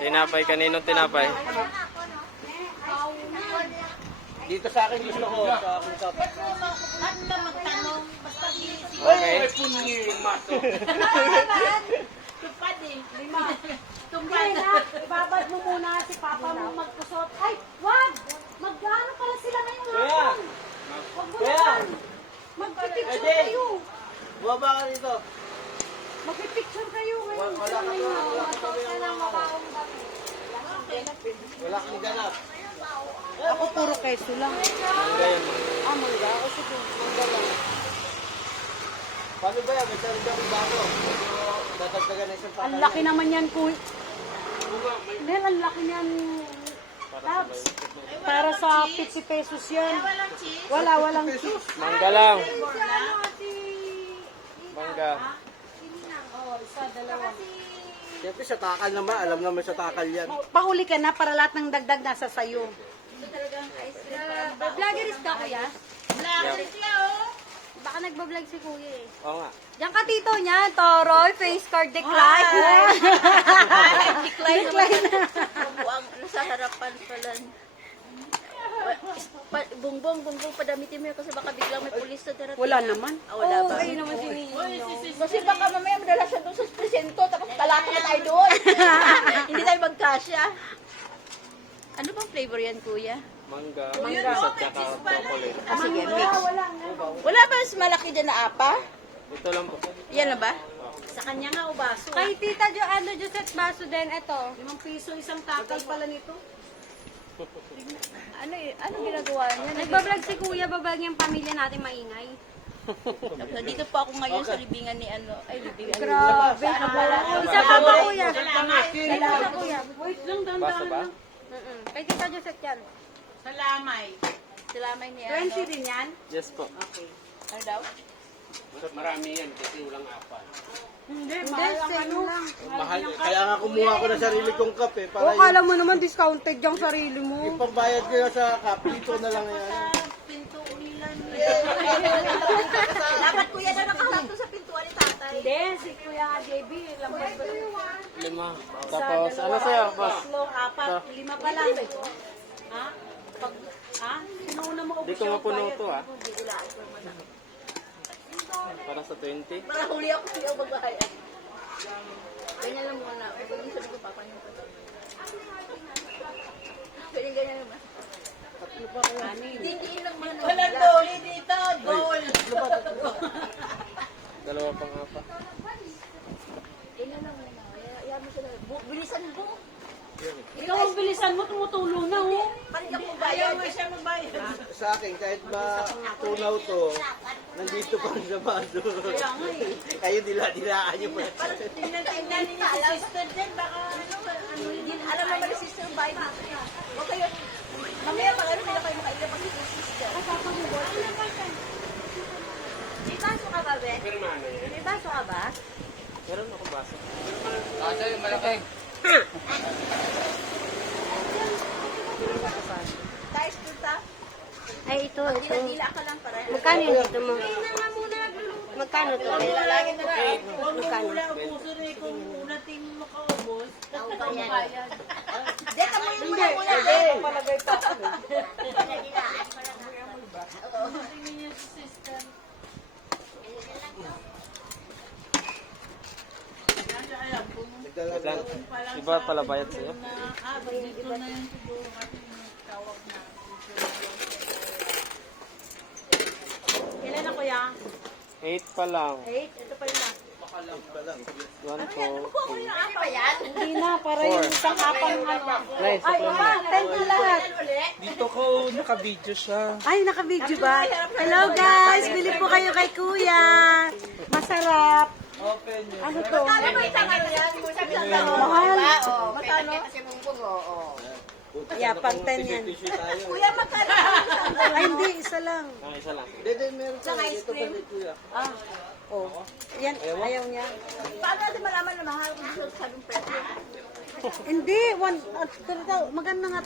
Tinapay, kaninong tinapay? Dito sa akin gusto ko. Sa akin cup. Lahat ka magtanong, basta busy. Okay. Tupad eh. Lima. Tupad. Hindi na, ibabad mo muna si Papa mo magkusot. Ay, wag! Mag-ano pala sila ngayong hapon? Wag mo naman. Magpipicture kayo. Bumaba ka dito. Magpipicture kayo ngayon. Wala ka Ngayon, na. masuot ka ng mabaong dami. Wala kang ganap. Ako puro keso lang. Mangga yan. Mangga. Ako sige, mangga lang. Paano ba yan? May sarili akong bago. Medyo dadagdagan na isang Ang laki naman yan, Kuy. Nel, ang laki niyan. Tabs. Para sa 50 pesos yan. Walang cheese. Walang cheese. Mangga lang. Si ano, si... Mangga. Oh, isa, dalawa. Siyempre sa takal naman. Alam naman sa takal yan. Pahuli ka na para lahat ng dagdag nasa sayo. Vloggerist ka, kuya? Black siya oh. Baka nagbablog si kuya eh. Oo nga. Diyan ka tito niya, Toroy, face card decline. Decline naman. Ang nasa harapan pala. Bungbong, padamitin mo yun kasi baka biglang may pulis na darating. Wala naman. Wala ba? Ayun naman si Nino. Kasi baka mamaya madala siya doon sa presento tapos talaki na tayo doon. Hindi tayo magkasya. Ano bang flavor yan, kuya? Mangga. Mangga. Sa tsaka chocolate. Ah, sige, mix. Wala ba mas malaki dyan na apa? Ito lang po. Yan na ba? Sa kanya nga, ubaso. Kay tita Josette Baso din, ito. 5 piso isang takal pala nito. Ano ginagawa niya? Nagbablog si kuya, babag yung pamilya natin maingay. Nandito po ako ngayon sa libingan ni ano. Ay, libingan. Grabe. Ano pala? Isa pa ba kuya? Salamat. Isa pa kuya. Wait lang, Baso dandan ba? lang. Kay tita Josette yan. Salamay. Salamay ni ano. 20 din yan? Yes po. Okay. Ano daw? Marami yan kasi walang apa. Hindi, Hindi, mahal ang same ano. lang. Mahal. Kaya nga kumuha ko ng sarili kong cup eh. Para O, kala mo naman discounted yung sarili mo. yung pambayad ko sa cup, dito na lang yan. Pinto ulilan. Dapat kuya na nakaharap to sa pintuan ni tatay. Hindi, si Kuya JB, lampas ba? 5. Tapos, ano sa'yo, boss? Tatlong, apat, 5 pa lang. Ha? Pag, ha? Sinuuna mo Di ubos ko yung mapuno bayad. to, ah. Para sa 20. Para huli ako hindi ako magbahayan. Ganyan lang muna. Huwag yung sabi ko papanyo ko. Ganyan naman. Dindiin lang muna. Walang doli dito. Goal. Dalawa pang apa. Ganyan lang muna. Ayaw mo sila. Bilisan mo. Ikaw ang bilisan mo, tumutulong na, oh. Parang ako bayad. Ayaw mo siya magbayad. Sa akin, kahit ba tunaw to, nandito pa sa baso. Kayo dila-dilaan nyo pa. Tingnan ninyo si sister dyan. Baka hindi alam naman ni sister bayad. Huwag kayo. Mamaya pag ano nila kayo makailabas si sister. May baso ka ba, be? Pirmano yan. May baso ka ba? Meron ako baso. Kasi yung malaki. Guys, punta. Ay, ito. Dila ka lang para. Magkano yung dito mo? Magkano to? Lalagyan na lang. Magkano? Bayad. Hindi, kamuin mo na muna. Palagay pa ako. Wait lang. Iba pala bayad sa'yo? Ilan na, Kuya? 8 pa lang. 8? Ito pa yun na. 1, 2, Ano ba yan? Hindi na, para yung isang kapang ano. Nice. Ay, iba, 10 na lahat. Dito ko naka-video siya. Ay, naka-video ba? Hello guys, bili po kayo kay Kuya. Masarap. Open yun. Ano to? Ano ba isang ano yan? Mahal. Magkano? Kasi bumbong, oo. Yeah, pang 10 yan. Kuya, magkano? Ay, hindi, isa lang. Ah, isa lang. Dede, meron ka. Dito pa dito yan. Oh, yan, ayaw niya. Paano natin malaman na mahal kung gusto sa sabing presyo? Hindi, maganda nga to